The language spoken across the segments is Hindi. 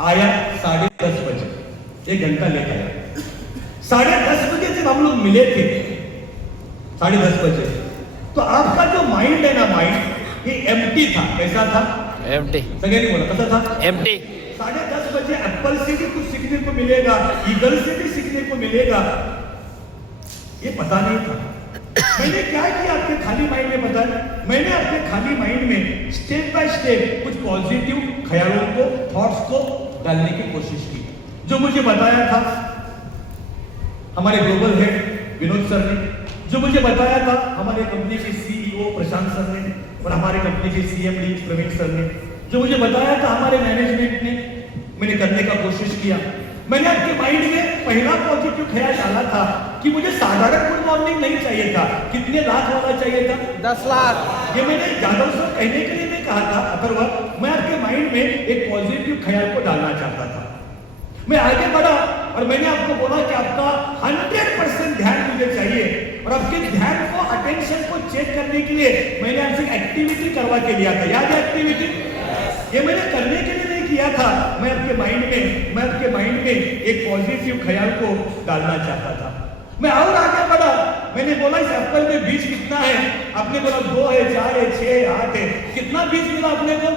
आया 10:30 बजे, 1 घंटा लेट आया। 10:30 बजे जब हम लोग मिले थे 10:30 बजे, तो आपका जो माइंड है ना, माइंड ये एम्प्टी था। कैसा था? एम्प्टी। सगे नहीं बोला, कैसा था? एम्प्टी। 10:30 बजे एप्पल से भी कुछ सीखने को मिलेगा, ईगल से भी सीखने को मिलेगा, ये पता नहीं था। मैंने क्या किया आपके खाली माइंड में पता है? मैंने आपके खाली माइंड में स्टेप बाय स्टेप कुछ पॉजिटिव ख्यालों को, थॉट्स को डालने की कोशिश की। जो मुझे बताया था हमारे ग्लोबल हेड विनोद सर ने, जो मुझे बताया था हमारे कंपनी के सीईओ प्रशांत सर ने, और हमारे कंपनी के सीएमडी प्रवीण सर ने, जो मुझे बताया था हमारे मैनेजमेंट ने, मैंने करने का कोशिश किया। मैंने आपके माइंड में पहला पॉजिटिव ख्याल डाला था कि मुझे साधारण गुड मॉर्निंग नहीं चाहिए था। कितने लाख वाला चाहिए था? 10 लाख। ये मैंने जादव सर कहने के लिए नहीं कहा था, अथर्व, मैं आपके माइंड में एक पॉजिटिव ख्याल को डालना चाहता था। मैं आगे बढ़ा और मैंने आपको बोला कि आपका 100% ध्यान मुझे चाहिए, और आपके ध्यान को, अटेंशन को चेक करने के लिए मैंने आपसे एक्टिविटी करवा के लिया था। याद है एक्टिविटी? ये मैंने करने के लिए नहीं किया था, मैं आपके माइंड में एक पॉजिटिव ख्याल को डालना चाहता था। मैं और आगे बढ़ा, मैंने बोला इस एप्पल में बीज कितना है? आपने बोला 2 है, 4 है, 6 है, 8 है। कितना बीज मिला आपने को?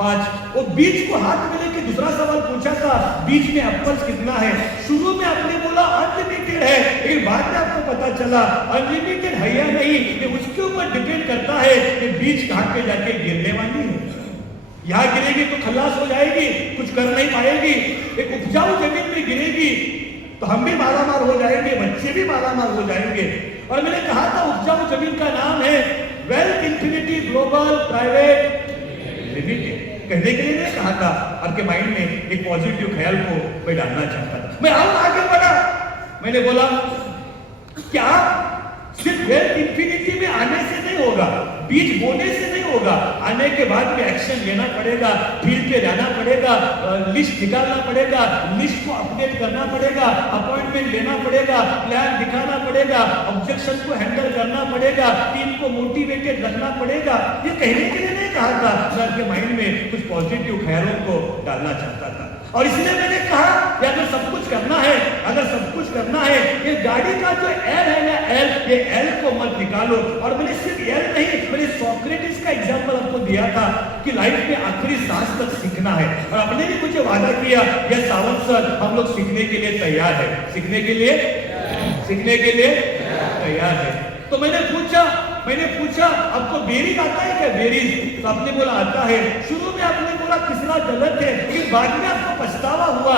5। वो बीज को हाथ में लेके दूसरा सवाल पूछा था, बीज में एप्पल्स कितना है? शुरू में आपने बोला अनलिमिटेड है, लेकिन बाद में आपको पता चला अनलिमिटेड है या नहीं ये उसके ऊपर डिपेंड करता है कि बीज कहां पे जाके गिरने वाली है। यहां गिरेगी तो खल्लास हो जाएगी, कुछ कर नहीं पाएगी। एक उपजाऊ जमीन में गिरेगी तो हम भी मालामाल हो जाएंगे, बच्चे भी मालामाल हो जाएंगे। और मैंने कहा था उपजाऊ जमीन का नाम है wealth infinity global private limited. कहने के लिए नहीं कहा था, आपके माइंड में एक पॉजिटिव ख्याल को मैं डालना चाहता था। मैं और आगे बढ़ा, मैंने बोला क्या सिर्फ वेल्थ इन्फिनिटी में आने से नहीं होगा, बीज बोने से नहीं होगा, आने के बाद में एक्शन लेना पड़ेगा, फील्ड पे जाना पड़ेगा, लिस्ट निकालना पड़ेगा, लिस्ट को अपडेट करना पड़ेगा, अपॉइंटमेंट लेना पड़ेगा, प्लान दिखाना पड़ेगा, ऑब्जेक्शन को हैंडल करना पड़ेगा, टीम को मोटिवेटेड रखना पड़ेगा। ये कहने के लिए नहीं कहा था, मैं आपके माइंड में कुछ पॉजिटिव ख्यालों को डालना चाहता था। और इसलिए मैंने कहा कि अगर सब कुछ करना है, ये गाड़ी का जो एल है ना, एल, ये एल को मत निकालो। और मैंने सिर्फ एल नहीं, मैंने सोक्रेटिस का एग्जांपल आपको दिया था कि लाइफ में आखिरी सांस तक सीखना है। और आपने भी मुझे वादा किया, ये सावंत सर हम लोग सीखने के लिए तैयार है, सीखने के लिए तैयार है। तो मैंने पूछा आपको बेरीज आता है क्या? बेरीज? तो आपने बोला आता है। शुरू में आपने बोला तीसरा गलत है, लेकिन बाद में आपको पछतावा हुआ।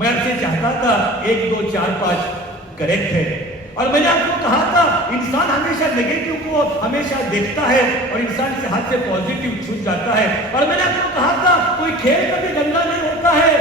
मैं आपसे चाहता था 1 2 4 5 करेक्ट है। और मैंने आपको कहा था इंसान हमेशा नेगेटिव को हमेशा देखता है और इंसान के हाथ से पॉजिटिव छूट जाता है। और मैंने आपको कहा था कोई खेल कभी गंदा नहीं होता है,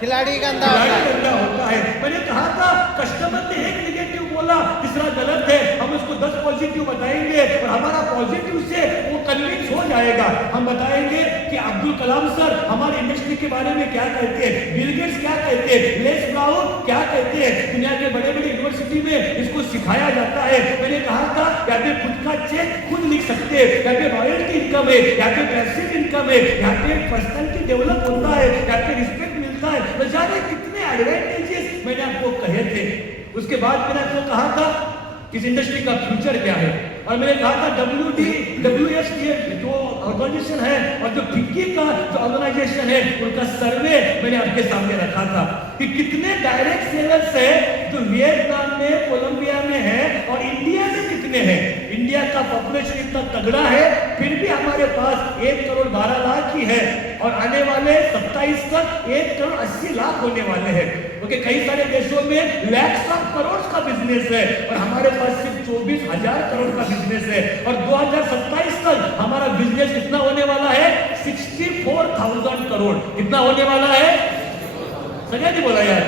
खिलाड़ी गंदा होता है। मैंने कहा था कस्टमर ने एक नेगेटिव बोला, तीसरा गलत है, हम उसको 10 पॉजिटिव बताएंगे और हमारा पॉजिटिव से वो कन्विंस हो जाएगा। हम बताएंगे कि अब्दुल कलाम सर हमारी इंडस्ट्री के बारे में क्या कहते हैं, बिल गेट्स क्या कहते हैं, लेस ब्राउन क्या कहते हैं। दुनिया के बड़े बड़े यूनिवर्सिटी में इसको सिखाया जाता है। मैंने कहा था यहाँ पे खुद का चेक खुद लिख सकते हैं, यहाँ पे रॉयल्टी इनकम है, यहाँ पे पैसिव इनकम है, यहाँ पे पर्सनैलिटी डेवलप होता है, यहाँ पे रिस्पेक्ट मिलता है। न जाने कितने एडवांटेजेस मैंने आपको कहे थे। उसके बाद मैंने आपको कहा था इस इंडस्ट्री का फ्यूचर क्या है, और मैंने कहा था WSDA जो ऑर्गेनाइजेशन है और जो फिक्की का जो ऑर्गेनाइजेशन है उनका सर्वे मैंने आपके सामने रखा था कि कितने डायरेक्ट सेलर्स है जो वियतनाम में, कोलंबिया में है और इंडिया में कितने हैं। इंडिया का पॉपुलेशन इतना तगड़ा है, फिर भी हमारे पास 1 करोड़ 12 लाख ही है, और आने वाले 27 तक 1 करोड़ 80 लाख होने वाले हैं। क्योंकि कई सारे देशों में लाख करोड़ का बिजनेस है और हमारे पास सिर्फ 24,000 करोड़ का बिजनेस है। और 2027 तक हमारा बिजनेस कितना होने वाला है? 64,000 करोड़। कितना होने वाला है? सजा नहीं बोला यार।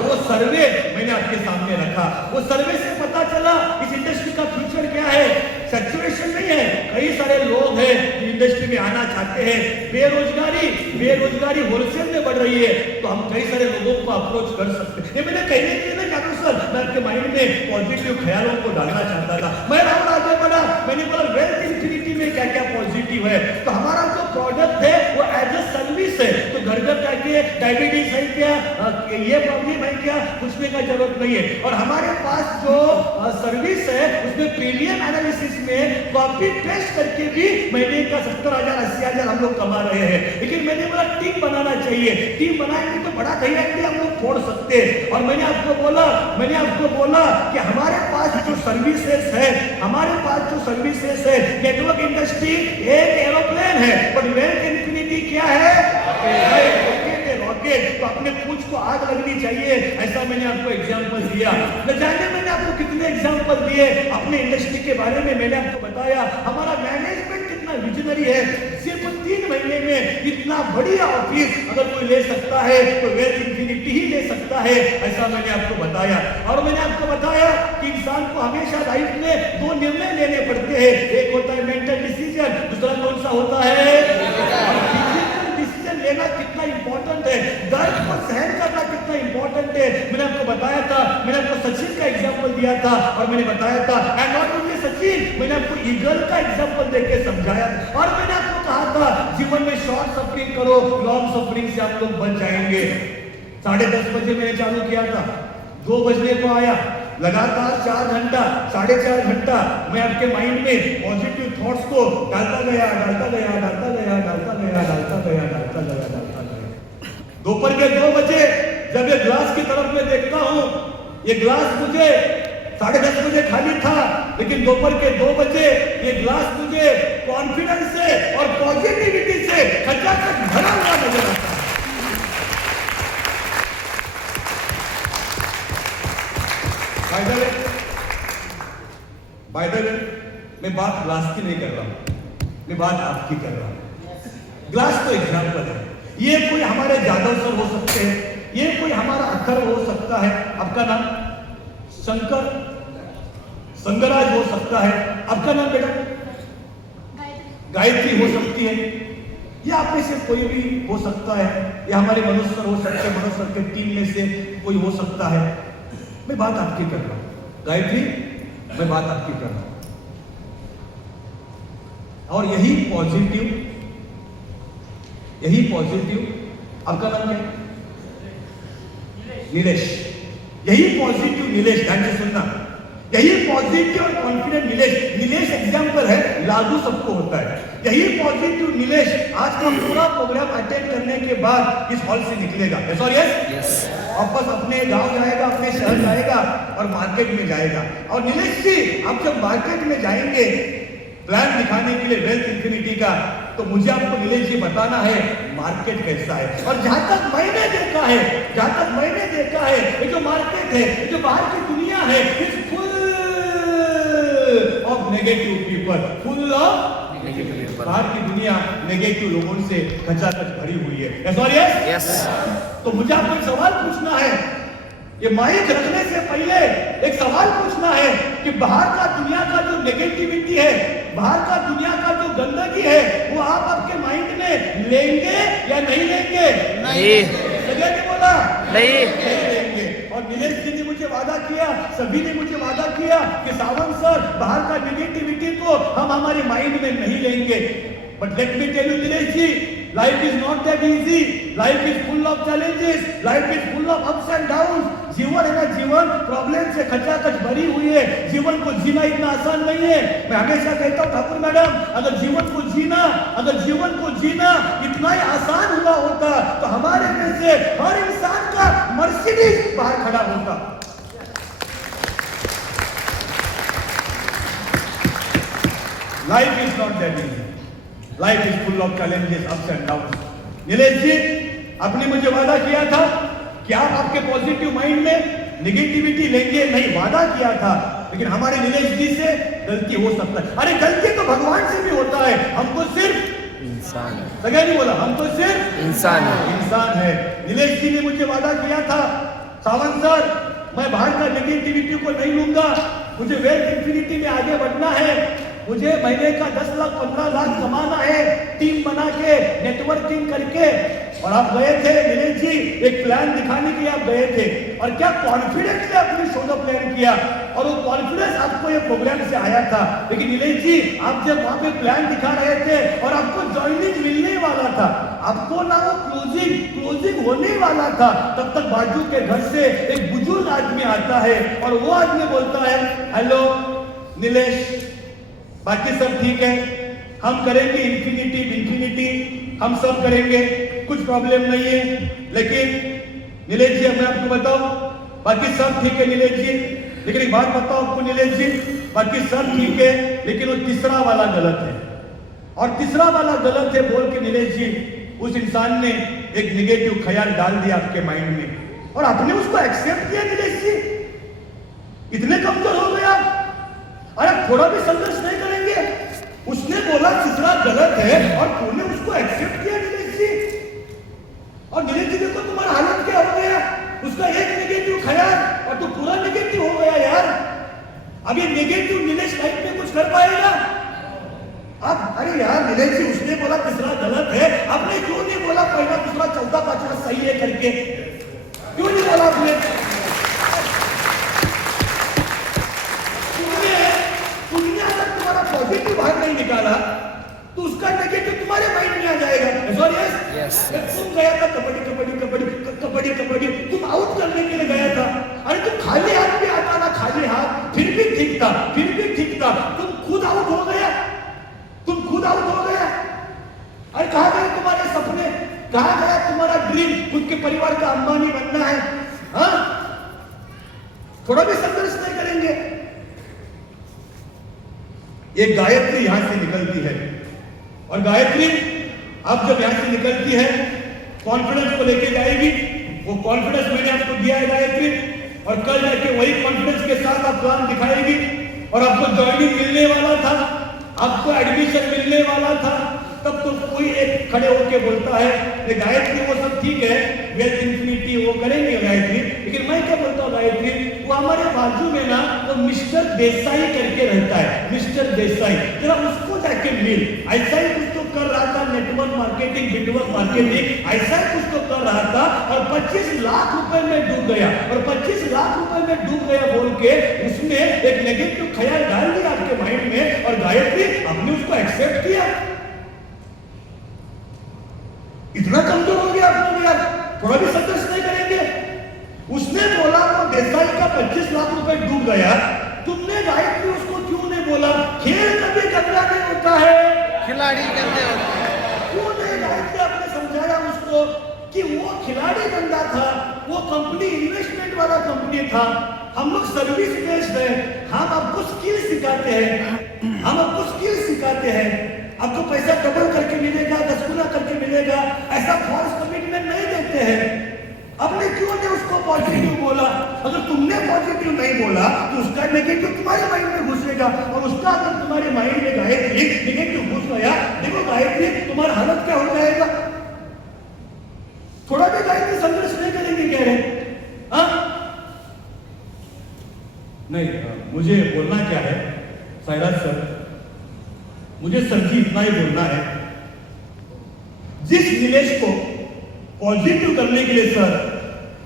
वो सर्वे मैंने आपके सामने रखा, वो सर्वे से पता चला इस इंडस्ट्री का फ्यूचर क्या है। सैचुरेशन नहीं है, कई सारे लोग हैं जो इंडस्ट्री में आना चाहते हैं। बेरोजगारी होलसेल में बढ़ रही है, तो हम कई सारे लोगों को अप्रोच कर सकते हैं। ये मैंने कहने के लिए ना जादू सर, मैं आपके माइंड में पॉजिटिव ख्यालों को डालना चाहता था। मैं और आगे बढ़ा, मैंने बोला वेल्थ इन्फिनिटी में क्या क्या पॉजिटिव है। तो हमारा जो प्रोडक्ट है वो एज अ सर्विस है, डायबिटीज है क्या, ये प्रॉब्लम है क्या, पूछने का जरूरत नहीं है। और हमारे पास जो सर्विस है उसमें प्रीमियम एनालिसिस में कॉपी पेस्ट करके भी महीने का 70,000 80,000 हम लोग कमा रहे हैं। लेकिन मैंने बोला टीम बनाना चाहिए, टीम बनाएंगे तो बड़ा डायरेक्टली हम लोग छोड़ सकते हैं। और मैंने आपको बोला कि हमारे पास जो सर्विसेज है, हमारे पास जो सर्विसेज है, नेटवर्क इंडस्ट्री एक एरोप्लेन है, बट वेल्थ इन्फिनिटी क्या है? रॉकेट। तो अपने पूछ को आग लगनी चाहिए, ऐसा मैंने आपको एग्जांपल दिया। न जाने मैंने आपको कितने एग्जांपल दिए अपने इंडस्ट्री के बारे में। मैंने आपको बताया हमारा मैनेजमेंट कितना विजनरी है, सिर्फ 3 महीने में इतना बढ़िया ऑफिस अगर कोई ले सकता है तो वेल्थ इन्फिनिटी ही ले सकता है, ऐसा मैंने आपको बताया। और मैंने आपको बताया कि इंसान को हमेशा लाइफ में 2 निर्णय लेने पड़ते हैं, एक होता है मेंटल डिसीजन, दूसरा कौन सा होता है? लेना कितना इंपॉर्टेंट है, दर्द को सहन करना कितना इंपॉर्टेंट है। मैंने आपको बताया था, मैंने आपको सचिन का एग्जांपल दिया था, और मैंने बताया था एंड नॉट ओनली सचिन, मैंने आपको ईगल का एग्जांपल देके समझाया। और मैंने आपको कहा था जीवन में शॉर्ट सफरिंग करो, लॉन्ग सफरिंग से आप लोग बच जाएंगे। 10:30 बजे मैंने चालू किया था, 2 बजने को आया, लगातार 4 घंटा 4.5 घंटा मैं आपके माइंड में पॉजिटिव थॉट्स को डालता गया। दोपहर के 2 बजे जब ये ग्लास की तरफ मैं देखता हूं, ये ग्लास मुझे 10:30 बजे खाली था, लेकिन दोपहर के 2 बजे ये ग्लास मुझे कॉन्फिडेंस से और पॉजिटिविटी से खचाखच भरा हुआ नजर आता है। बाय द वे, मैं बात ग्लास की नहीं कर रहा हूं, मैं बात आपकी कर रहा हूं। ग्लास तो एग्जाम्पल है, ये कोई हमारे जादव सर हो सकते हैं, ये कोई हमारा अखर हो सकता है, आपका नाम शंकर संगराज हो सकता है, आपका नाम बेटा गायत्री हो सकती है, या आप में से कोई भी हो सकता है, या हमारे मनोज सर हो सकते हैं, मनोज सर के टीम में से कोई हो सकता है। मैं बात आपकी कर रहा हूं गायत्री, मैं बात आपकी कर रहा हूं। और यही पॉजिटिव आपका नाम क्या है? नीलेश। यही पॉजिटिव नीलेश, ध्यान से सुनना, यही पॉजिटिव और कॉन्फिडेंट नीलेश एग्जाम्पल है, लागू सबको होता है। यही पॉजिटिव नीलेश आज का पूरा प्रोग्राम अटेंड करने के बाद इस हॉल से निकलेगा, यस और यस, वापस अपने गांव जाएगा, अपने शहर जाएगा और मार्केट में जाएगा। और नीलेश जी, आप जब मार्केट में जाएंगे प्लान दिखाने के लिए वेल्थ इन्फिनिटी का, तो मुझे आपको नीलेश जी बताना है मार्केट कैसा है। और जहां तक मैंने देखा है, ये जो मार्केट है, ये जो बाहर की दुनिया है, it's full of negative people, full of बाहर की दुनिया नेगेटिव लोगों से खचाखच भरी हुई है, यस और यस। तो मुझे आपको एक सवाल पूछना है, ये माइक रखने से पहले एक सवाल पूछना है कि बाहर का दुनिया का जो नेगेटिविटी है, बाहर का दुनिया का जो गंदगी है, वो आप आपके माइंड में लेंगे या नहीं लेंगे? नहीं। बोला नहीं लेंगे। और नीलेश जी ने मुझे वादा किया, सभी ने मुझे वादा किया कि सावंत सर, बाहर का नेगेटिविटी को हम हमारे माइंड में नहीं लेंगे। But let me tell you Nilesh ji, life is not that easy, life is full of challenges, life is full of ups and downs. जीवन है ना, जीवन प्रॉब्लम से खचाखच भरी हुई है, जीवन को जीना इतना आसान नहीं है। मैं हमेशा कहता हूँ ठाकुर मैडम, अगर जीवन को जीना इतना ही आसान हुआ होता तो हमारे में से हर इंसान का मर्सिडीज बाहर खड़ा होता। Life is not that easy, life is full of challenges, ups and downs. Nilesh ji, आपने मुझे वादा किया था कि आप आपके पॉजिटिव माइंड में नेगेटिविटी लेंगे, नहीं, वादा किया था, लेकिन हमारे नीलेश जी से गलती हो सकता है। अरे गलती तो भगवान से भी होता है, हम तो सिर्फ इंसान है, सगे नहीं बोला, हम तो सिर्फ इंसान है। नीलेश जी ने मुझे वादा किया था, सावंत सर, मैं बाहर का नेगेटिविटी को नहीं लूंगा, मुझे वेल्थ इन्फिनिटी में आगे बढ़ना है, मुझे महीने का 10 लाख 15 लाख कमाना है, टीम बना के नेटवर्किंग करके और आप गए थे नीलेश जी, एक प्लान दिखाने के लिए आप गए थे, और क्या कॉन्फिडेंस से आपने शो द प्लान किया, और वो कॉन्फिडेंस आपको ये प्रोग्राम से आया था। लेकिन नीलेश जी, आप जब वहां पे प्लान दिखा रहे थे और आपको ज्वाइनिंग मिलने वाला था, आपको ना वो क्लोजिंग होने वाला था, तब तक बाजू के घर से एक बुजुर्ग आदमी आता है और वो आदमी बोलता है, हेलो नीलेश, बाकी सब ठीक है, हम करेंगे इन्फिनिटी, हम सब करेंगे, कुछ प्रॉब्लम नहीं है। लेकिन नीलेश जी, मैं आपको बताऊं, बाकी सब ठीक है नीलेश जी, लेकिन एक बात बताओ आपको नीलेश जी, बाकी सब ठीक है, लेकिन वो तीसरा वाला गलत है, और तीसरा वाला गलत है बोल के नीलेश जी, उस इंसान ने एक निगेटिव ख्याल डाल दिया आपके माइंड में, और आपने उसको एक्सेप्ट किया नीलेश जी। इतने कमजोर हो गए आप? अरे थोड़ा भी संघर्ष नहीं करेंगे? उसने बोला तीसरा गलत है और तूने उसको एक्सेप्ट किया नीलेश जी। और नीलेश जी देखो तुम्हारा हालत क्या हो गया, उसका एक नेगेटिव ख्याल और तू पूरा नेगेटिव हो गया यार। अब ये नेगेटिव नीलेश लाइफ में कुछ कर पाएगा? अब अरे यार नीलेश जी, उसने बोला तीसरा गलत है, आपने क्यों नहीं बोला पहला दूसरा चौथा पांचवा सही है करके? क्यों नहीं बोला आपने? तुमने अगर तुम्हारा पॉजिटिव बाहर नहीं निकाला तो उसका नेगेटिव तुम्हारे माइंड में आ जाएगा। सॉरी यस, तुम गया था कबड्डी, तुम आउट करने के लिए गया था, अरे तुम खाली हाथ भी आता ना, खाली हाथ फिर भी ठीक था, तुम खुद आउट हो गया, अरे कहां गए तुम्हारे सपने, कहां गया तुम्हारा ड्रीम, खुद के परिवार का अंबानी बनना है? हाँ, थोड़ा भी संघर्ष नहीं करेंगे। एक गायत्री यहां से निकलती है, और गायत्री अब जब यहां से निकलती है कॉन्फिडेंस को लेके जाएगी। वो कॉन्फिडेंस मैंने आपको दिया है गायत्री, और कल जाके वही कॉन्फिडेंस के साथ आप प्लान दिखाएगी, और आपको ज्वाइनिंग मिलने वाला था, आपको एडमिशन मिलने वाला था, तब तो कोई एक खड़े होके बोलता है गायत्री वो सब ठीक है, वेल्थ इन्फिनिटी वो करेंगे गायत्री, लेकिन मैं क्या बोलता हूँ गायत्री, वो हमारे बाजू में ना वो मिस्टर देसाई करके रहता है, मिस्टर देसाई, जरा उसको जाके मिल, ऐसा ही कुछ तो कर रहा था, नेटवर्क मार्केटिंग ऐसा ही कुछ तो कर रहा था, और 25 लाख रुपए में डूब गया, और 25 लाख रुपए में डूब गया बोल के उसने एक नेगेटिव ख्याल डाल दिया आपके माइंड में, और गायत्री हमने उसको एक्सेप्ट किया। इतना कमजोर हो गया आपको यार, थोड़ा भी संघर्ष नहीं करेंगे? उसने बोला वो देसाई का 25 लाख रुपए डूब गया, तुमने गायत्री उसको क्यों नहीं बोला खेल कभी गंदा नहीं होता है, खिलाड़ी गंदे होते हैं? क्यों नहीं गायत्री आपने समझाया उसको कि वो खिलाड़ी गंदा था, वो कंपनी इन्वेस्टमेंट वाला कंपनी था, हम लोग सर्विस बेस्ड है, हम आपको स्किल सिखाते हैं, आपको पैसा डबल करके मिलेगा, 10 गुना करके मिलेगा, ऐसा फॉल्स कमिटमेंट नहीं देते हैं। आपने क्यों नहीं उसको पॉजिटिव बोला? अगर तुमने पॉजिटिव नहीं बोला तो उसका नेगेटिव तुम्हारे माइंड में घुसेगा, और उसका अगर तुम्हारे माइंड में गायत्री नेगेटिव घुस गया, देखो गायत्री तुम्हारा हालत क्या हो जाएगा। थोड़ा भी गायत्री संघर्ष नहीं करेंगे कह रहे? हाँ नहीं, मुझे बोलना क्या है साइराज सर, मुझे सर जी इतना ही बोलना है, जिस नीलेश को पॉजिटिव करने के लिए सर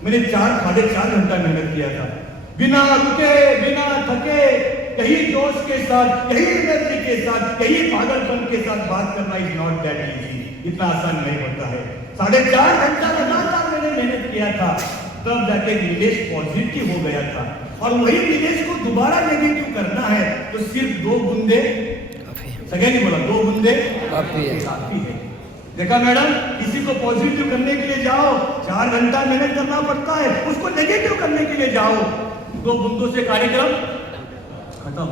मैंने 4-4.5 घंटा मेहनत किया था, बिना रुके बिना थके, यही जोश के साथ, यही एनर्जी के साथ, यही पागलपन के साथ बात करना इज नॉट दैट इजी, इतना आसान नहीं होता है। 4.5 घंटा लगातार मैंने मेहनत किया था, तब जाके नीलेश पॉजिटिव हो गया था, और वही नीलेश को दोबारा नेगेटिव करना है तो सिर्फ 2 बूंदे, सगे नहीं बोला, 2 बूंदे काफी है। देखा मैडम, किसी को पॉजिटिव करने के लिए जाओ 4 घंटा मेहनत करना पड़ता है, उसको नेगेटिव करने के लिए जाओ 2 बूंदों से कार्यक्रम खत्म।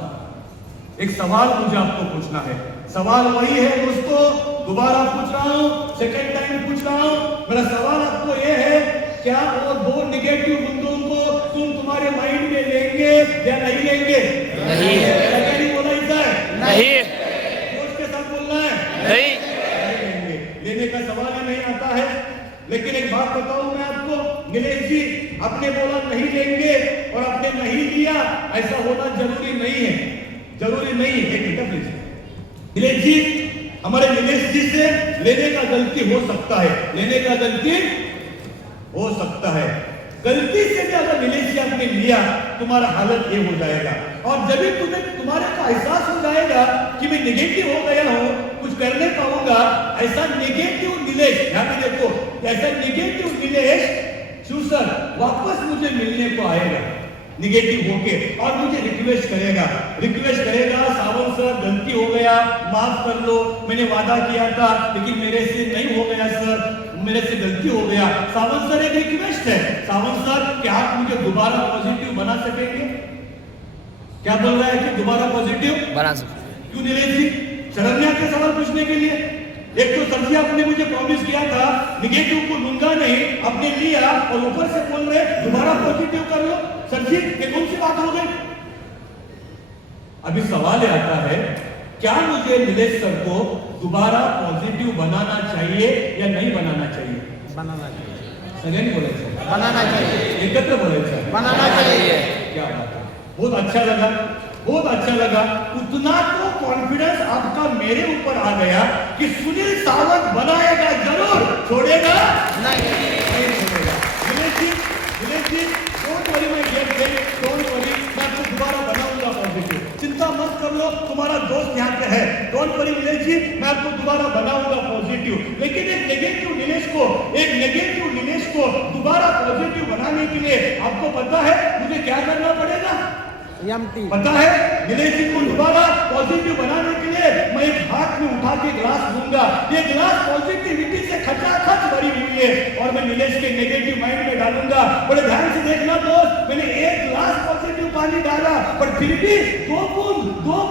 एक सवाल मुझे आपको पूछना है, सवाल वही है दोस्तों, दोबारा पूछ रहा हूं, सेकंड टाइम पूछ रहा हूं, मेरा सवाल आपको यह है, क्या वो 2 नेगेटिव बूंदों को तुम तुम्हारे माइंड में लेंगे या नहीं लेंगे? नहीं बोला नहीं, दोस्त के साथ बोलना है नहीं, लेने का सवाल ही नहीं आता है। लेकिन एक बात बताऊं मैं आपको, नीलेश जी आपने बोला नहीं लेंगे और आपने नहीं लिया, ऐसा होना जरूरी नहीं है, जरूरी नहीं है। एक मिनट प्लीज नीलेश जी, हमारे नीलेश जी से लेने का गलती हो सकता है, लेने का गलती हो सकता है। गलती से भी अगर नीलेश जी आपने लिया, तुम्हारा हालत ये हो जाएगा। और जब भी तुम्हारे को एहसास हो जाएगा कि मैं नेगेटिव हो गया हूं, कुछ कर नहीं पाऊंगा, ऐसा नेगेटिव नीलेश, यहाँ पे देखो, ऐसा नेगेटिव नीलेश शिव सर वापस मुझे मिलने को आएगा निगेटिव होके, और मुझे रिक्वेस्ट करेगा सावंत सर गलती हो गया, माफ कर लो, मैंने वादा किया था लेकिन मेरे से नहीं हो गया सर, मेरे से गलती हो गया। सावंत सर एक रिक्वेस्ट है, सावंत सर क्या आप मुझे दोबारा पॉजिटिव बना सकेंगे? क्या बोल रहा है कि दोबारा पॉजिटिव बना सकते? क्यों नीलेश जी, शर्म नहीं आती सवाल पूछने के लिए? एक तो सर जी आपने मुझे प्रॉमिस किया था निगेटिव को लूंगा नहीं, आपने लिया और ऊपर से बोल रहे दोबारा पॉजिटिव कर लो। सर जी ये कौन सी बात हो गई? अभी सवाल आता है, क्या मुझे नीलेश सर को दोबारा पॉजिटिव बनाना चाहिए या नहीं बनाना चाहिए? बनाना चाहिए। सगळ्यांनी बोलायचं, बनाना चाहिए। एकत्र बोलायचं, बनाना चाहिए। क्या बात है, बहुत अच्छा लगा, बहुत अच्छा लगा। उतना तो कॉन्फिडेंस आपका मेरे ऊपर आ गया कि सुनील सावंत बनाएगा जरूर, छोड़ेगा नहीं। नहीं छोड़ेगा। Nilesh ji don't worry my dear friend, don't worry, मैं आपको दोबारा बनाऊंगा पॉजिटिव, चिंता मत कर लो, तुम्हारा दोस्त यहाँ पे है, डोंट वरी नीलेश जी, मैं आपको दोबारा बनाऊंगा पॉजिटिव। लेकिन एक नेगेटिव नीलेश को दोबारा पॉजिटिव बनाने के लिए आपको पता है मुझे क्या करना पड़ेगा? पता है नीलेश जी को दोबारा पॉजिटिव बनाने के लिए मैं एक हाथ में उठा के ग्लास लूंगा, ये ग्लास पॉजिटिविटी से खचाखच भरी हुई है और मैं नीलेश के नेगेटिव माइंड में डालूंगा। बड़े ध्यान से देखना दोस्त, मैंने एक ग्लास पॉजिटिव पानी डाला पर फिर भी दो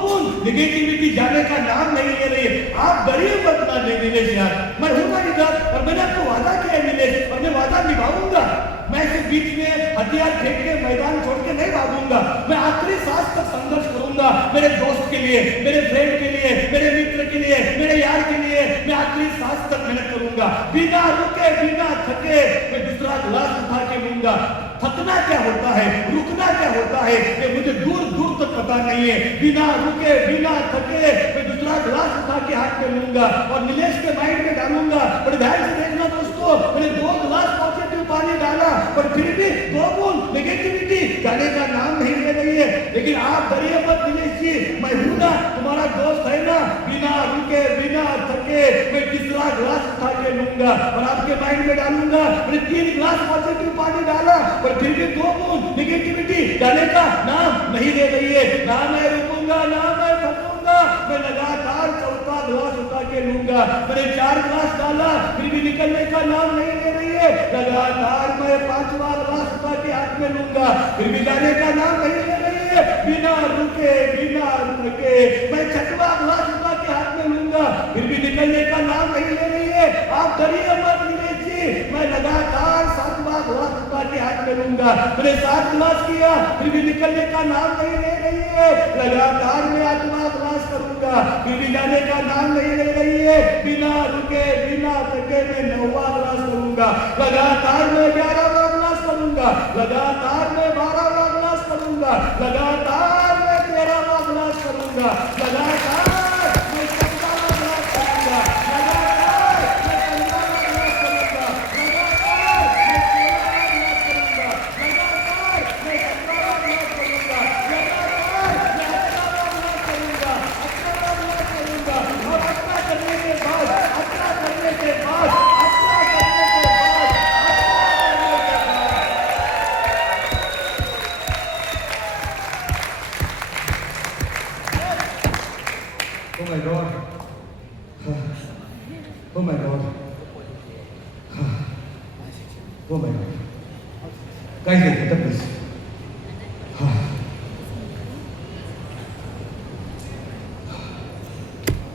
बूंद नेगेटिविटी जाने का नाम नहीं ले रही। आप डरिए मत ना नीलेश यार, मैं हूं ना इधर और मैंने आपको वादा किया है नीलेश, और मैं वादा निभाऊंगा। मैं इस बीच में हथियार फेंक के मैदान छोड़ के नहीं भागूंगा, मैं आखिरी सांस तक संघर्ष करूंगा मेरे दोस्त के लिए, मेरे फ्रेंड के लिए, मेरे मित्र के लिए, मेरे यार के लिए, मैं आखिरी सांस तक मेहनत करूंगा, बिना रुके बिना थके मैं दूसरा गिलास उठा के लूंगा। थकना क्या होता है, रुकना क्या होता है, ये मुझे दूर तक पता नहीं है। बिना रुके बिना थके मैं दूसरा गिलास उठा के हाथ में लूंगा और नीलेश के माइंड में डालूंगा। बड़े ध्यान से देखना दोस्तों, मैंने 2 गिलास पॉजिटिव पानी डाला पर फिर भी 2 बूंद नेगेटिविटी जाने का नाम नहीं ले रही है। लेकिन आप डरिए मत नीलेश जी, मैं हूं ना, तुम्हारा दोस्त है ना, बिना रुके बिना थके मैं तीसरा गिलास उठा के लूंगा और आपके माइंड में डालूंगा। मैंने 3 गिलास पॉजिटिव पानी डाला पर फिर भी 2 बूंद नेगेटिविटी जाने का नाम नहीं ले रही है। ना मैं रुकूंगा ना मैं थकूंगा, मैं लगातार 4था गिलास उठा के लूंगा। मैंने 4 गिलास डाला फिर भी निकलने का नाम नहीं ले रही है। लगातार मैं 5वां गिलास उठा के हाथ में लूंगा फिर भी जाने का नाम नहीं ले रही है। बिना रुके बिना थके मैं 6वां गिलास उठा के हाथ में लूंगा फिर भी निकलने का नाम नहीं ले रही है। आप डरिए मत नीलेश जी, मैं लगातार 7वां गिलास उठा के हाथ में लूंगा। मैंने 7 गिलास किया फिर भी निकलने का नाम नहीं ले रही है। लगातार मैं 8वां गिलास करूंगा फिर भी जाने का नाम नहीं ले रही है। बिना रुके बिना थके मैं 9वां गिलास करूंगा। लगातार मैं 11वां गिलास करूंगा। लगातार मैं 12वां गिलास करूंगा। लगातार मैं 13वां गिलास करूंगा। लगातार मैं 14वां गिलास करूंगा। लगातार मैं 15वां गिलास करूंगा। लगातार मैं 16वां गिलास करूंगा। लगातार मैं 17वां गिलास करूंगा। लगातार मैं 18वां गिलास करूंगा। 18वां गिलास करूंगा और 18 करने के बाद Oh my God. Oh my God. Oh my God. Guys, get up please.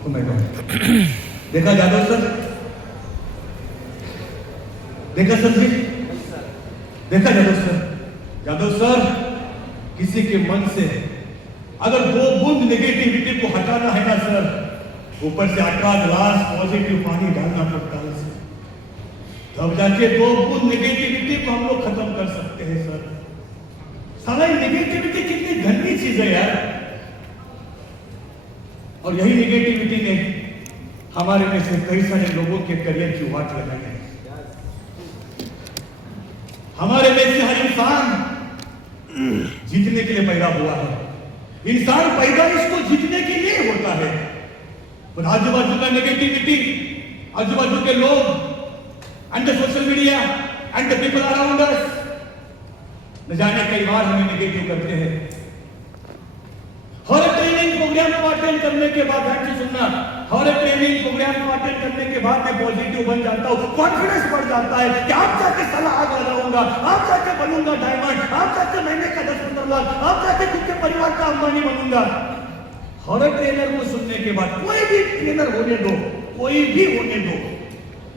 Oh my God. देखा जादव सर? देखा सर जी? देखा जादव सर? जादव सर, किसी के मन से अगर 2 बूंद नेगेटिविटी को हटाना है ना सर, ऊपर से 18 गिलास पॉजिटिव पानी डालना पड़ता है सर, तब जाके 2 बूंद नेगेटिविटी को हम लोग खत्म कर सकते हैं सर। साला नेगेटिविटी कितनी गंदी चीज है यार, और यही नेगेटिविटी ने हमारे में से कई सारे लोगों के करियर की वाट लगाई है। हमारे में से हर इंसान जीतने के लिए पैदा हुआ है। इंसान पैदा इसको जीतने के लिए होता है। और आजू बाजू का नेगेटिविटी, आजू बाजू के लोग and the social media and the people around us, न जाने कई बार हमें नेगेटिव करते हैं। हर ट्रेनिंग प्रोग्राम को अटेंड करने के बाद, ध्यान से सुनना, हर ट्रेनिंग प्रोग्राम को अटेंड करने के बाद मैं पॉजिटिव बन जाता हूँ, कॉन्फिडेंस बढ़ जाता है कि आप जाके साला आग लगाऊंगा, आप जाके बनूंगा डायमंड, आप जाके महीने का 10-15 लाख, आप जाके खुद के परिवार का अंबानी बनूंगा। हर ट्रेनर को सुनने के बाद, कोई भी ट्रेनर होने दो, कोई भी होने दो,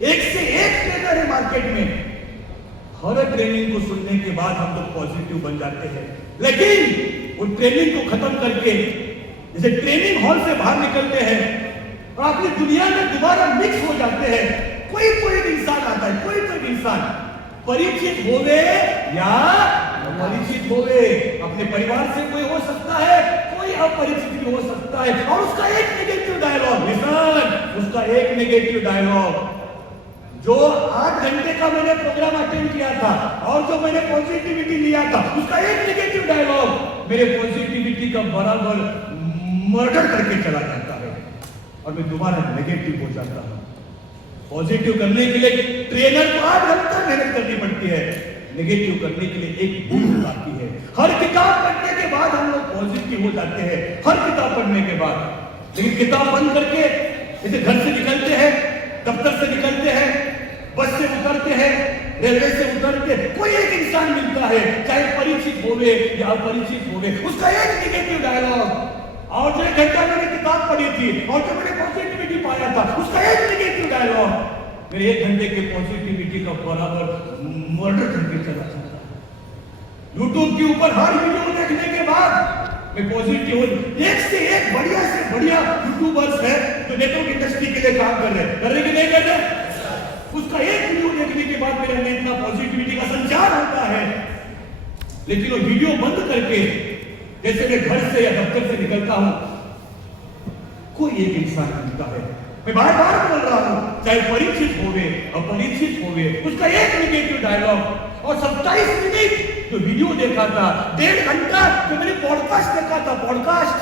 एक से एक ट्रेनर है मार्केट में, हर ट्रेनिंग को सुनने के बाद हम लोग पॉजिटिव बन जाते हैं। लेकिन वो ट्रेनिंग को खत्म करके जैसे ट्रेनिंग हॉल से बाहर निकलते हैं और अपनी दुनिया में दोबारा मिक्स हो जाते हैं। कोई इंसान आता है, कोई इंसान परिचित होवे या अपरिचित होवे, अपने परिवार से कोई हो सकता है, कोई अपरिचित भी हो सकता है, और उसका एक नेगेटिव डायलॉग, उसका एक नेगेटिव डायलॉग, जो 8 घंटे का मैंने प्रोग्राम अटेंड किया था और जो मैंने पॉजिटिविटी लिया था, उसका एक नेगेटिव डायलॉग मेरे पॉजिटिविटी का बराबर मर्डर करके चला जाता है और मैं दोबारा नेगेटिव हो जाता हूं। पॉजिटिव करने के लिए ट्रेनर को 8 घंटा मेहनत करनी पड़ती है, नेगेटिव करने के लिए एक बुक आती है। हर किताब पढ़ने के बाद हम लोग पॉजिटिव हो जाते हैं, हर किताब पढ़ने के बाद। लेकिन किताब बंद करके जैसे घर से निकलते हैं, दफ्तर से निकलते हैं, बस से उतरते हैं, रेलवे से उतरते, कोई एक इंसान मिलता है, चाहे परिचित होवे या अपरिचित होवे, उसका एक नेगेटिव डायलॉग, और जो 1 घंटा मैंने किताब पढ़ी थी और जो मैंने पॉजिटिविटी पाया था, उसका एक नेगेटिव डायलॉग मेरे 1 घंटे के पॉजिटिविटी का बराबर मर्डर करके चला जाता है। यूट्यूब के ऊपर हर वीडियो देखने के बाद मैं पॉजिटिव हूं। एक से एक बढ़िया से बढ़िया यूट्यूबर्स है जो नेटवर्क इंडस्ट्री के लिए काम कर रहे कि नहीं कर रहे, उसका एक वीडियो देखने के बाद मेरे अंदर इतना पॉजिटिविटी का संचार होता है। लेकिन वो वीडियो बंद करके जैसे मैं घर से या दफ्तर से निकलता हूं, कोई एक इंसान मिलता है, मैं बार बार बोल रहा हूं, चाहे परिचित होवे अपरिचित होवे, उसका एक नेगेटिव डायलॉग, और 27 मिनट जो वीडियो देखा था, 1.5 घंटा जो मैंने पॉडकास्ट देखा था, पॉडकास्ट,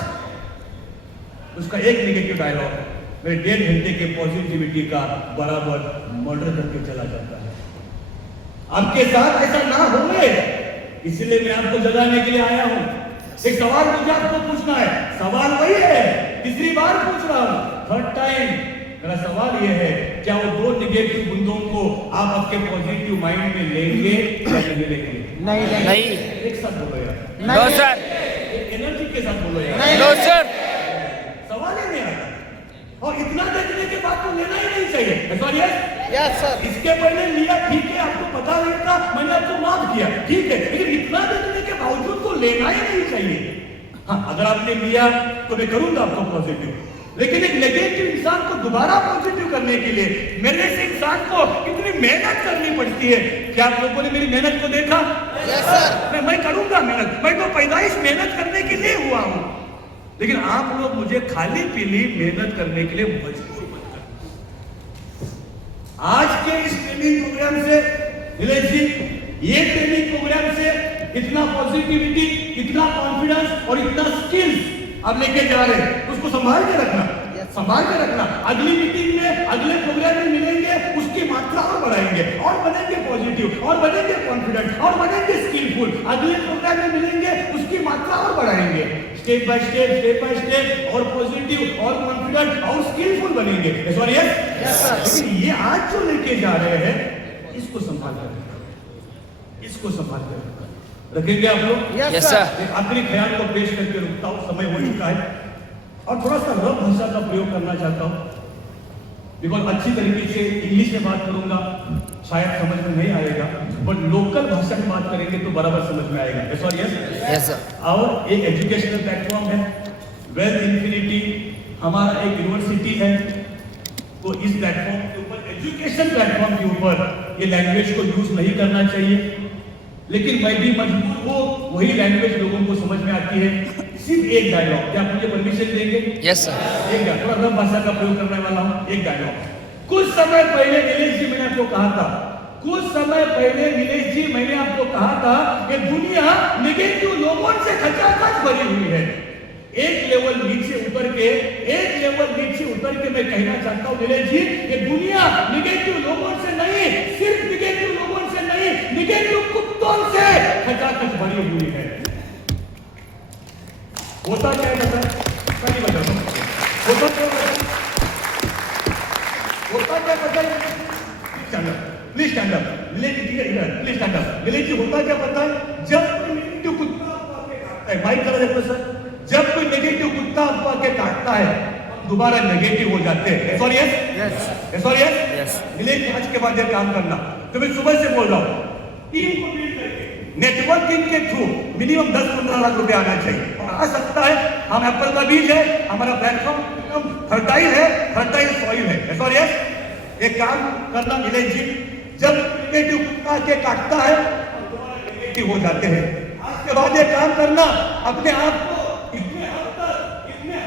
उसका एक नेगेटिव डायलॉग मेरे 1.5 घंटे के पॉजिटिविटी का बराबर मर्डर करके चला जाता है। आपके साथ ऐसा ना होवे, इसलिए मैं आपको जगाने के लिए आया हूं। एक सवाल मुझे आपको पूछना है, सवाल वही है, तीसरी बार पूछ रहा हूं, 3rd टाइम। मेरा सवाल यह है, क्या वो 2 नेगेटिव बूंदों को आप आपके पॉजिटिव माइंड में लेंगे या नहीं लेंगे? नहीं। एक साथ बोलो यार, नो सर, एक एनर्जी के साथ बोलो यार, नो सर। सवाल ही नहीं आता। और इतना देखने के बाद तो लेना ही नहीं चाहिए। Sorry yes sir. इसके पहले लिया, ठीक है, आपको पता नहीं था, मैंने आपको माफ किया, ठीक है, लेकिन इतना देखने के बावजूद तो लेना ही नहीं चाहिए। हाँ, अगर आपने लिया तो मैं करूंगा आपको पॉजिटिव, लेकिन एक नेगेटिव इंसान को दोबारा पॉजिटिव करने के लिए मेरे से इंसान को कितनी मेहनत करनी पड़ती है। क्या आप लोगों ने मेरी मेहनत को देखा? Yes sir. मैं करूंगा मेहनत, मैं तो पैदाइश मेहनत करने के लिए हुआ हूं, लेकिन आप लोग मुझे खाली पीली मेहनत करने के लिए मजबूर मत कर। आज के इस ट्रेनिंग प्रोग्राम से नीलेश जी, ये ट्रेनिंग प्रोग्राम से इतना पॉजिटिविटी, इतना कॉन्फिडेंस और इतना स्किल्स आप लेके जा रहे हैं, उसको संभाल के रखना, संभाल के रखना। अगली मीटिंग में, अगले प्रोग्राम में मिलेंगे, उसकी मात्रा और बढ़ाएंगे और बनेंगे पॉजिटिव और बनेंगे कॉन्फिडेंट और बनेंगे स्किलफुल। अगले प्रोग्राम में मिलेंगे, उसकी मात्रा और बढ़ाएंगे, स्टेप बाय स्टेप और पॉजिटिव और कॉन्फिडेंट और स्किलफुल बनेंगे। Sorry yes sir. लेकिन ये आज जो लेके जा रहे हैं, इसको संभाल कर रखना, इसको संभाल कर रखना, रखेंगे आप लोग? Yes sir. एक आखिरी ख्याल को पेश करके रुकता हूं, समय हो चुका है, और थोड़ा सा रफ भाषा का प्रयोग करना चाहता हूं, बिकॉज अच्छी तरीके से इंग्लिश में बात करूंगा शायद समझ में नहीं आएगा, बट लोकल भाषा में बात करेंगे तो बराबर समझ में आएगा। Sorry yes sir. और एक एजुकेशनल प्लेटफॉर्म है, वेल्थ इन्फिनिटी हमारा एक यूनिवर्सिटी है, तो इस प्लेटफॉर्म के ऊपर, एजुकेशन प्लेटफॉर्म के ऊपर ये लैंग्वेज को यूज नहीं करना चाहिए, लेकिन मैं भी मजबूर हूं, वही लैंग्वेज लोगों को समझ में आती है, सिर्फ एक डायलॉग, क्या आप मुझे परमिशन देंगे? Yes sir. एक थोड़ा रफ भाषा का प्रयोग करने वाला हूं, एक डायलॉग। कुछ समय पहले नीलेश जी मैंने आपको कहा था, कुछ समय पहले नीलेश जी मैंने आपको कहा था कि दुनिया नेगेटिव लोगों से खचाखच भरी हुई है। एक लेवल नीचे उतर के मैं कहना चाहता हूं नीलेश जी, ये दुनिया निगेटिव लोगों से नहीं, सिर्फ निगेटिव लोगों से नहीं, निगेटिव कुत्तों से खचाखच भरी हुई है। होता क्या है बता, नहीं बता, होता क्या पता है? Please stand up, please stand up. Nilesh ji होता क्या पता है? जब कोई नेगेटिव कुत्ता आपको आके काटता है, माइक करा देखो सर, जब कोई नेगेटिव कुत्ता आपको आके काटता है दोबारा नेगेटिव हो जाते हैं। Sorry yes, sorry yes. Nilesh ji आज के बाद ये काम करना, तो मैं सुबह से बोल रहा हूँ, टीम को बिल्ड करके नेटवर्किंग के थ्रू मिनिमम 10-15 लाख रुपए आना चाहिए, और आ सकता है। हम एप्पल का बीज है, हमारा प्लेटफॉर्म फर्टाइल है, फर्टाइल सॉइल है। सॉरी यस, एक काम करना नीलेश जी, जब नेगेटिव कुत्ता के काटता है दोबारा नेगेटिव हो जाते हैं, आज के बाद ये काम करना, अपने आप को इतने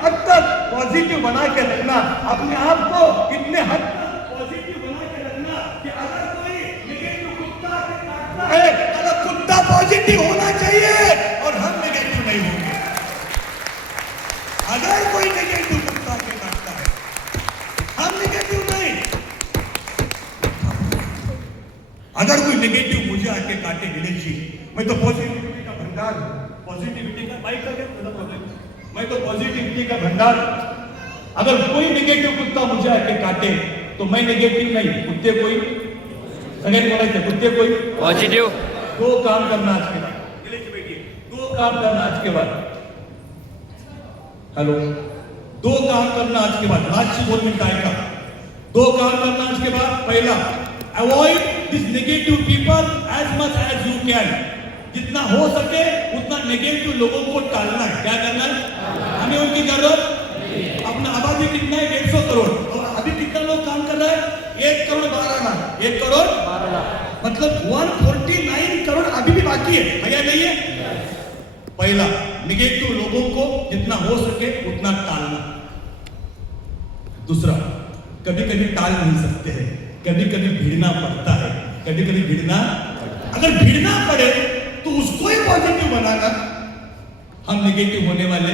हद तक पॉजिटिव बना के रखना, अपने आप को इतने हद तक पॉजिटिव बना के रखना कि अगर कोई नेगेटिव कुत्ता के काटता है, अगर कुत्ता पॉजिटिव होना चाहिए और हम नेगेटिव नहीं होंगे। अगर कोई नेगेटिव कुत्ता के काटता है, हम नेगेटिव नहीं। अगर कोई नेगेटिव मुझे आके काटे नीलेश जी, मैं तो पॉजिटिविटी का भंडार हूं, पॉजिटिविटी का माइक का क्या प्रॉब्लम, मैं तो पॉजिटिविटी का भंडार। अगर कोई नेगेटिव कुत्ता मुझे आके काटे तो मैं नेगेटिव नहीं, कुत्ते कोई सगेन बोला थे, कुत्ते कोई पॉजिटिव। दो काम करना आज के बाद, नीलेश जी बैठिए, दो काम करना आज के बाद, हेलो, दो काम करना आज के बाद, लास्ट 2 मिनट आएगा। दो काम करना आज के बाद, पहला avoid this negative people as much as you can, जितना हो सके उतना नेगेटिव लोगों को टालना है। क्या करना है? हमें उनकी जरूरत, अपना आबादी कितना है? 150 करोड़, और अभी कितना लोग काम कर रहा है? 1 करोड़ 12 लाख, 1 करोड़ 12 लाख, मतलब 149 करोड़ अभी भी बाकी है या नहीं है? पहला, नेगेटिव लोगों को जितना हो सके उतना टालना। दूसरा, कभी कभी टाल नहीं सकते हैं, कभी कभी भिड़ना पड़ता है, कभी कभी भिड़ना, अगर भिड़ना पड़े तो उसको ही पॉजिटिव बनाना, हम नेगेटिव होने वाले।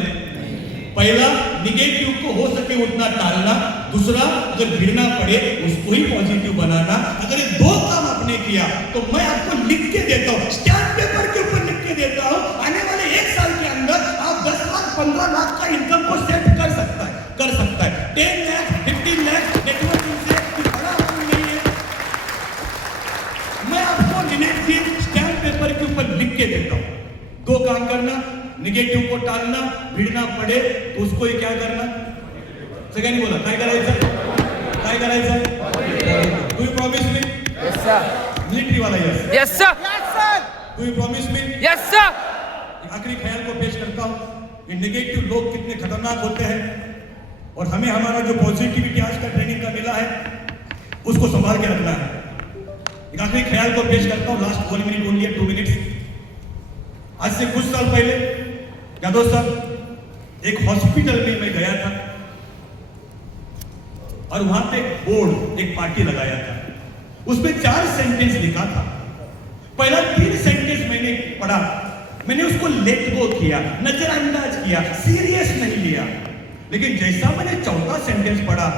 पहला, नेगेटिव को हो सके उतना टालना। दूसरा, अगर भिड़ना पड़े उसको ही पॉजिटिव बनाना। अगर ये दो काम आपने किया तो मैं आपको लिख के देता हूं, स्टैम्प पेपर के ऊपर लिख के देता हूं, आने वाले 1 साल के अंदर आप 10 लाख 15 लाख का इनकम को सेट कर सकता है, 10 लाख 15 लाख नेटवर्किंग से कुछ बड़ा काम नहीं है। मैं आपको नीलेश जी स्टैम्प पेपर के ऊपर लिख के देता हूं, दो काम करना, निगेटिव को टालना, भिड़ना पड़े तो उसको ही क्या करना, सगळ्यांनी बोला, काय करायचं, काय करायचं? Do you promise me? Yes sir. Military वाला yes, yes sir. Do you promise me? Yes sir. आखिरी ख्याल को पेश करता हूं, ये नेगेटिव लोग कितने खतरनाक होते हैं, और हमें हमारा जो पॉजिटिविटी आज का ट्रेनिंग का मिला है उसको संभाल के रखना है। एक आखिरी ख्याल को पेश करता हूं, लास्ट 1 मिनट ओनली, 2 मिनट्स। आज से कुछ साल पहले यादव साहब, एक हॉस्पिटल में मैं गया था और वहां पे बोर्ड, एक पार्टी लगाया था, उसमें 4 सेंटेंस लिखा था। पहला 3 सेंटेंस मैंने पढ़ा, मैंने उसको लेट गो किया, नजरअंदाज किया, सीरियस नहीं लिया। लेकिन जैसा मैंने 4था सेंटेंस पढ़ा,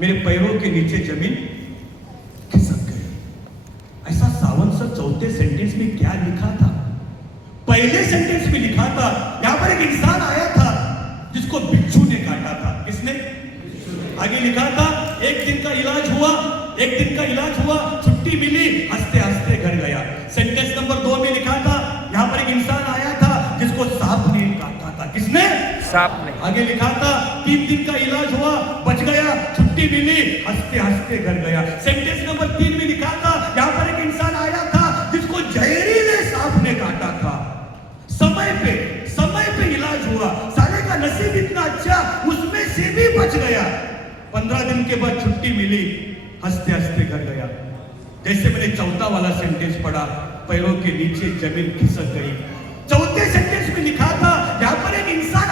मेरे पैरों के नीचे जमीन खिसक गई। ऐसा सावंत सर 4थे सेंटेंस में क्या लिखा था? पहले सेंटेंस में लिखा था, यहां पर एक इंसान आया था जिसको बिच्छू ने काटा था। किसने? आगे लिखा था, एक दिन का इलाज हुआ, एक दिन का इलाज हुआ, छुट्टी मिली, हंसते हंसते घर गया। सेंटेंस नंबर 2 में लिखा था, यहां पर एक इंसान आया था जिसको सांप ने काटा था। किसने? सांप ने। आगे लिखा था, 3 दिन का इलाज हुआ, बच गया, छुट्टी मिली, हंसते हंसते घर गया। सेंटेंस नंबर 3 में लिखा था, यहां पर एक इंसान आया था जिसको जहरीले सांप ने काटा था। समय पे इलाज हुआ, साले का नसीब इतना अच्छा, उसमें से भी बच गया। 15 दिन के बाद छुट्टी मिली, हंसते हंसते घर गया। जैसे मैंने 4था वाला सेंटेंस पढ़ा, पैरों के नीचे जमीन खिसक गई। 4थे सेंटेंस में लिखा था, यहां पर एक इंसान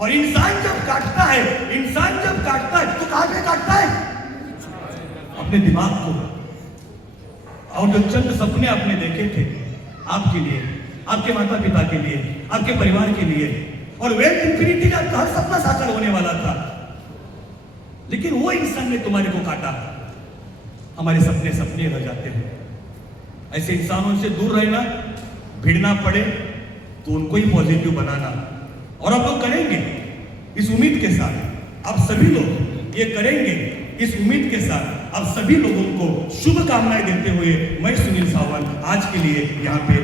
और इंसान जब काटता है तो कहां पे काटता है? अपने दिमाग को। और जो चंद सपने आपने देखे थे आपके लिए, आपके माता पिता के लिए, आपके परिवार के लिए, और वेल्थ इंफिनिटी का हर सपना साकार होने वाला था, लेकिन वो इंसान ने तुम्हारे को काटा। हमारे सपने सपने रह जाते हैं। ऐसे इंसानों से दूर रहना, भिड़ना पड़े तो उनको ही पॉजिटिव बनाना। और आप लोग करेंगे इस उम्मीद के साथ, आप सभी लोग ये करेंगे इस उम्मीद के साथ, आप सभी लोगों को शुभकामनाएं देते हुए मैं सुनील सावंत आज के लिए यहाँ पे